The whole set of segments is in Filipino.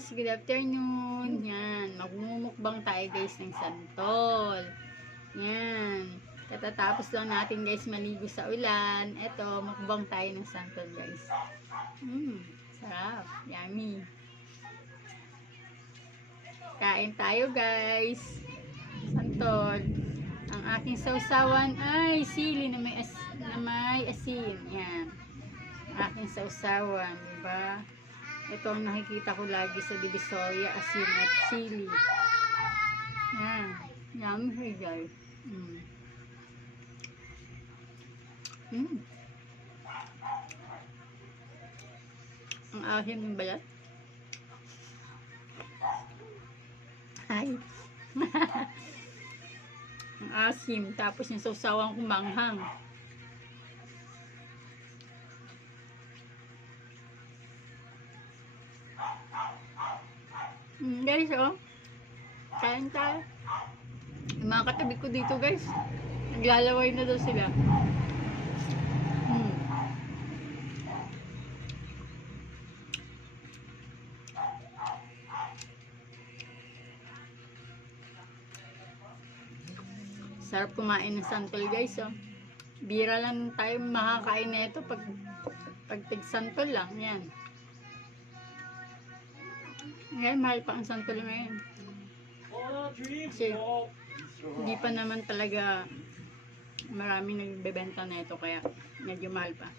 guys, good afternoon. Yan, magmumukbang tayo guys ng santol. Yan, katatapos lang natin guys maligo sa ulan. Eto, mukbang tayo ng santol guys. Sarap, yummy. Kain tayo guys. Santol. Ang aking sausawan ay sili na may asin. Yan. Ang aking sausawan, diba? Ito ang nakikita ko lagi sa Divisoria, asin at sili. Yan. Yummy guys. Ang asim ng balat. Ay. Ang asim. Tapos yung sausawan ko manghang. Guys, oh. Kain tayo. Yung mga katabi ko dito, guys. Naglalaway na daw sila. Sarap kumain ng santol, guys, oh. Bira lang tayo makakain na ito pag tig-santol lang. Yan. Ngayon, mahal pa ang santol ngayon. Kasi, hindi pa naman talaga maraming nagbebenta na ito, kaya medyo mahal pa.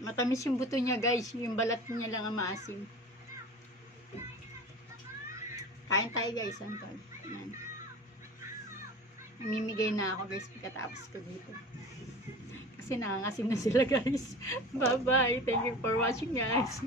Matamis yung buto niya guys, yung balat niya lang ang maasim. Kain tayo guys, santol. Ayan. Namimigay na ako guys pagkatapos ko dito. Kasi nangangasim na sila guys. Bye bye. Thank you for watching guys.